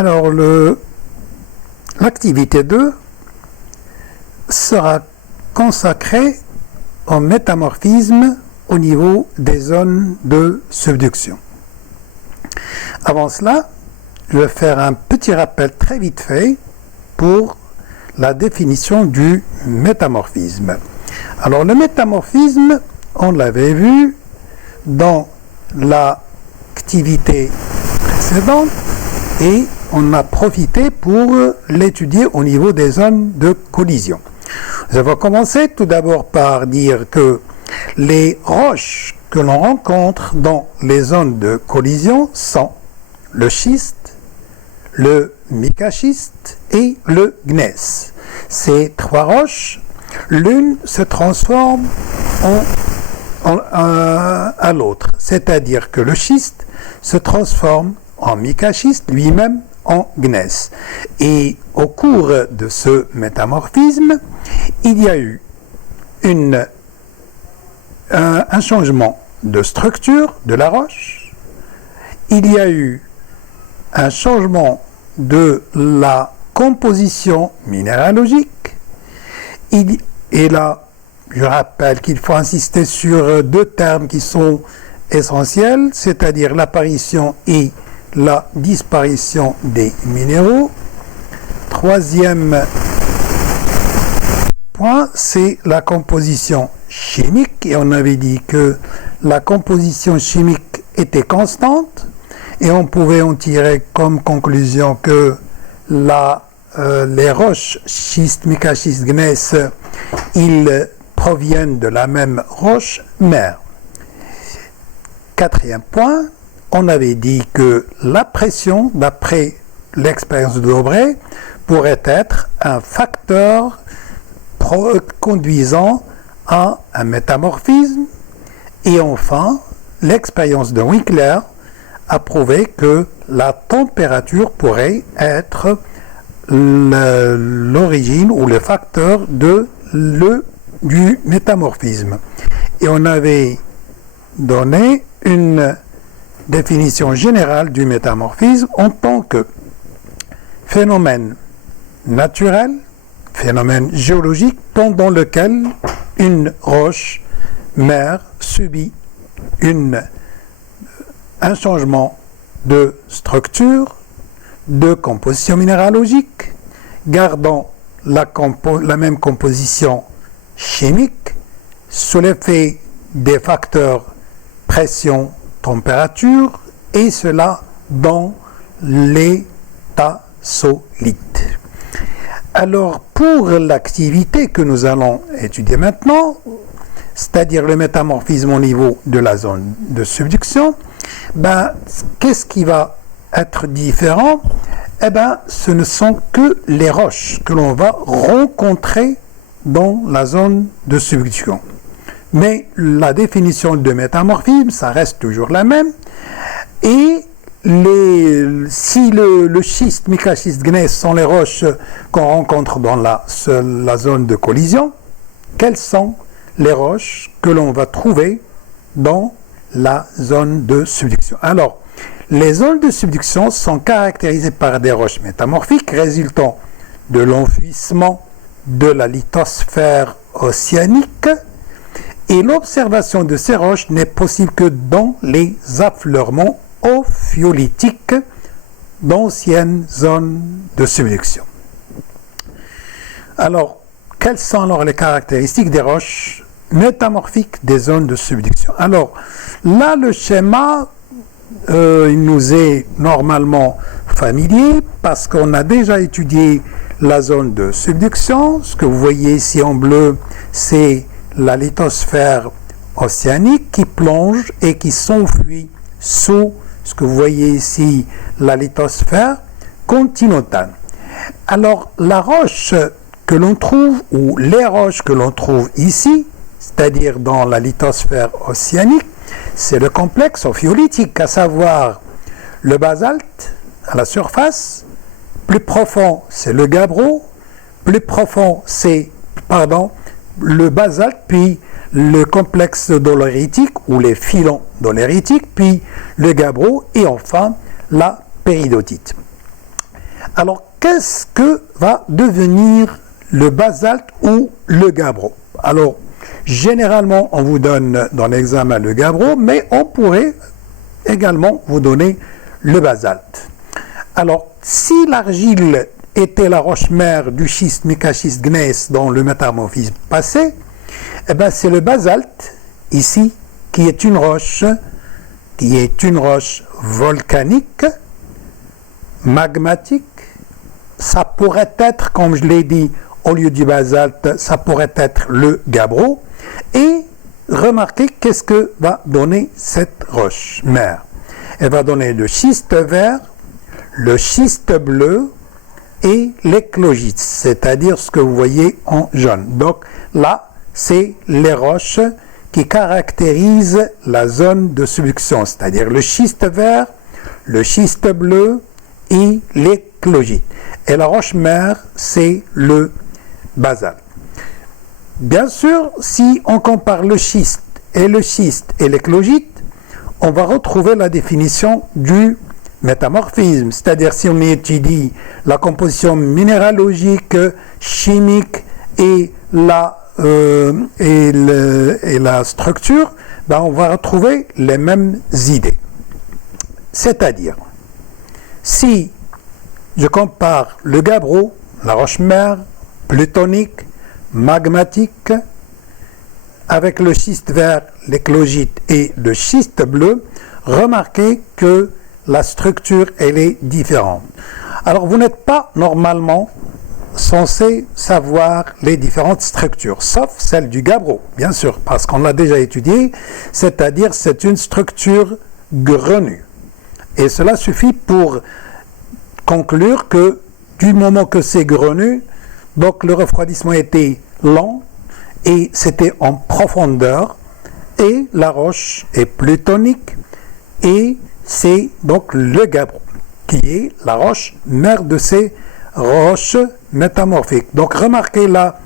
Alors, l'activité 2 sera consacrée au métamorphisme au niveau des zones de subduction. Avant cela, je vais faire un petit rappel très vite fait pour la définition du métamorphisme. Alors, le métamorphisme, on l'avait vu dans l'activité précédente et on a profité pour l'étudier au niveau des zones de collision. Nous avons commencé tout d'abord par dire que les roches que l'on rencontre dans les zones de collision sont le schiste, le micaschiste et le gneiss. Ces trois roches, l'une se transforme à l'autre, c'est-à-dire que le schiste se transforme en micaschiste, lui-même en gneiss. Et au cours de ce métamorphisme, il y a eu un changement de structure de la roche, il y a eu un changement de la composition minéralogique, et là, je rappelle qu'il faut insister sur deux termes qui sont essentiels, c'est-à-dire l'apparition et la disparition des minéraux. Troisième point, c'est la composition chimique, et on avait dit que la composition chimique était constante, et on pouvait en tirer comme conclusion que les roches schiste, micaschiste, gneiss, ils proviennent de la même roche mère. Quatrième point, on avait dit que la pression, d'après l'expérience de Dobré, pourrait être un facteur conduisant à un métamorphisme. Et enfin, l'expérience de Winkler a prouvé que la température pourrait être l'origine ou le facteur du métamorphisme. Et on avait donné une définition générale du métamorphisme en tant que phénomène naturel, phénomène géologique pendant lequel une roche mère subit un changement de structure, de composition minéralogique, gardant la même composition chimique sous l'effet des facteurs pression, température, et cela dans l'état solide. Alors, pour l'activité que nous allons étudier maintenant, c'est-à-dire le métamorphisme au niveau de la zone de subduction, qu'est-ce qui va être différent? Ce ne sont que les roches que l'on va rencontrer dans la zone de subduction. Mais la définition de métamorphisme, ça reste toujours la même. Et si le schiste, micaschiste, gneiss sont les roches qu'on rencontre dans la zone de collision, quelles sont les roches que l'on va trouver dans la zone de subduction? Alors, les zones de subduction sont caractérisées par des roches métamorphiques résultant de l'enfouissement de la lithosphère océanique, et l'observation de ces roches n'est possible que dans les affleurements ophiolitiques d'anciennes zones de subduction. Alors, quelles sont alors les caractéristiques des roches métamorphiques des zones de subduction? Alors, là, le schéma, il nous est normalement familier parce qu'on a déjà étudié la zone de subduction. Ce que vous voyez ici en bleu, c'est la lithosphère océanique qui plonge et qui s'enfuit sous ce que vous voyez ici, la lithosphère continentale. Alors, la roche que l'on trouve, ou les roches que l'on trouve ici, c'est-à-dire dans la lithosphère océanique, c'est le complexe ophiolitique, à savoir le basalte à la surface, plus profond c'est le gabbro, plus profond c'est, le basalte, puis le complexe doléritique ou les filons doléritiques, puis le gabbro et enfin la péridotite. Alors, qu'est-ce que va devenir le basalte ou le gabbro? Alors, généralement, on vous donne dans l'examen le gabbro, mais on pourrait également vous donner le basalte. Alors, si l'argile était la roche-mère du schiste micaschiste gneiss dans le métamorphisme passé, eh bien, c'est le basalte, ici, qui est une roche volcanique, magmatique. Ça pourrait être, comme je l'ai dit, au lieu du basalte, ça pourrait être le gabbro. Et remarquez qu'est-ce que va donner cette roche-mère. Elle va donner le schiste vert, le schiste bleu et l'éclogite, c'est-à-dire ce que vous voyez en jaune. Donc là, c'est les roches qui caractérisent la zone de subduction, c'est-à-dire le schiste vert, le schiste bleu et l'éclogite. Et la roche-mère, c'est le basalte. Bien sûr, si on compare le schiste et l'éclogite, on va retrouver la définition du métamorphisme, c'est-à-dire si on étudie la composition minéralogique, chimique et la structure, ben on va retrouver les mêmes idées. C'est-à-dire, si je compare le gabbro, la roche-mère, plutonique, magmatique, avec le schiste vert, l'éclogite et le schiste bleu, remarquez que la structure, elle est différente. Alors, vous n'êtes pas normalement censé savoir les différentes structures, sauf celle du gabbro, bien sûr, parce qu'on l'a déjà étudié, c'est-à-dire c'est une structure grenue. Et cela suffit pour conclure que du moment que c'est grenu, donc le refroidissement était lent et c'était en profondeur et la roche est plutonique et c'est donc le gabbro qui est la roche mère de ces roches métamorphiques. Donc remarquez là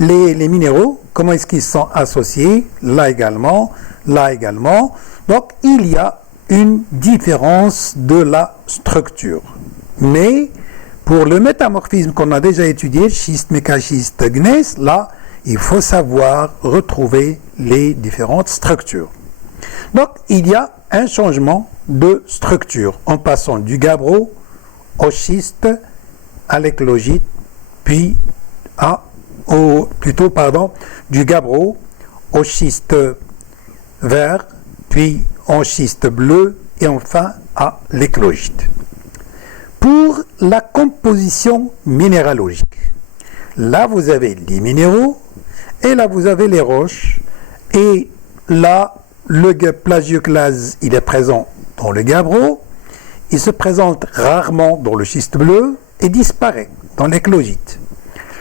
les minéraux, comment est-ce qu'ils sont associés, là également. Donc il y a une différence de la structure. Mais pour le métamorphisme qu'on a déjà étudié, schiste, micaschiste, gneiss, là, il faut savoir retrouver les différentes structures. Donc, il y a un changement de structure en passant du gabbro au schiste, à l'éclogite, puis du gabbro au schiste vert, puis au schiste bleu et enfin à l'éclogite. Pour la composition minéralogique, là vous avez les minéraux et là vous avez les roches et là le plagioclase il est présent dans le gabbro, il se présente rarement dans le schiste bleu et disparaît dans l'éclogite.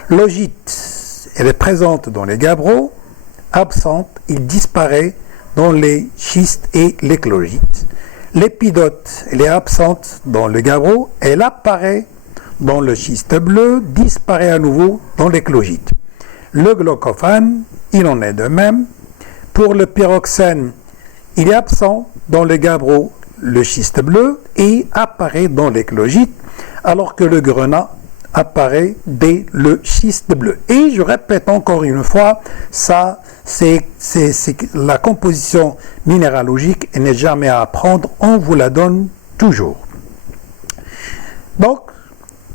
L'ogite elle est présente dans les gabbros, absente, il disparaît dans les schistes et l'éclogite. L'épidote, elle est absente dans le gabbro, elle apparaît dans le schiste bleu, disparaît à nouveau dans l'éclogite. Le glaucophane, il en est de même. Pour le pyroxène, il est absent dans le gabbro, le schiste bleu, et apparaît dans l'éclogite, alors que le grenat apparaît dès le schiste bleu. Et je répète encore une fois, ça c'est la composition minéralogique, elle n'est jamais à apprendre, on vous la donne toujours. Donc,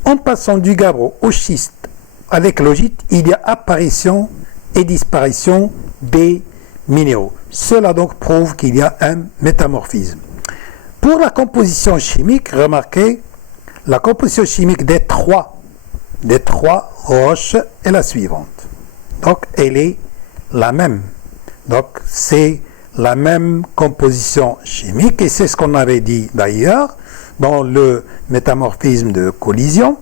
en passant du gabbro au schiste à l'éclogite, il y a apparition et disparition des minéraux. Cela donc prouve qu'il y a un métamorphisme. Pour la composition chimique, remarquez, la composition chimique des trois roches est la suivante. Donc, elle est la même. Donc, c'est la même composition chimique et c'est ce qu'on avait dit d'ailleurs dans le métamorphisme de collision.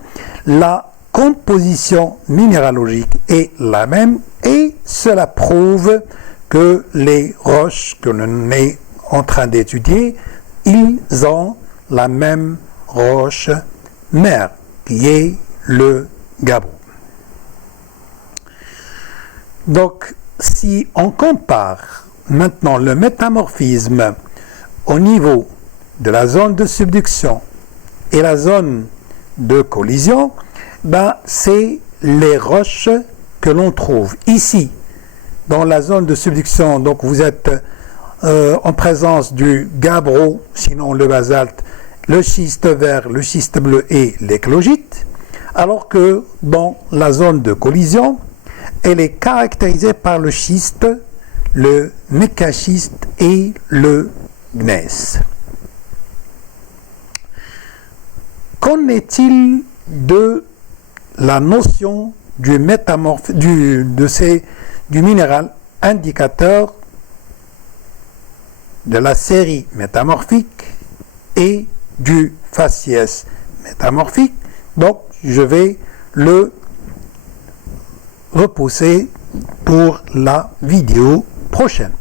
La composition minéralogique est la même et cela prouve que les roches que l'on est en train d'étudier, ils ont la même roche mère qui est le gabbro. Donc, si on compare maintenant le métamorphisme au niveau de la zone de subduction et la zone de collision, c'est les roches que l'on trouve ici, dans la zone de subduction. Donc vous êtes en présence du gabbro, sinon le basalte, le schiste vert, le schiste bleu et l'éclogite, alors que dans la zone de collision, elle est caractérisée par le schiste, le mécaschiste et le gneiss. Qu'en est-il de la notion du minéral indicateur de la série métamorphique et du faciès métamorphique? Donc, je vais le repousser pour la vidéo prochaine.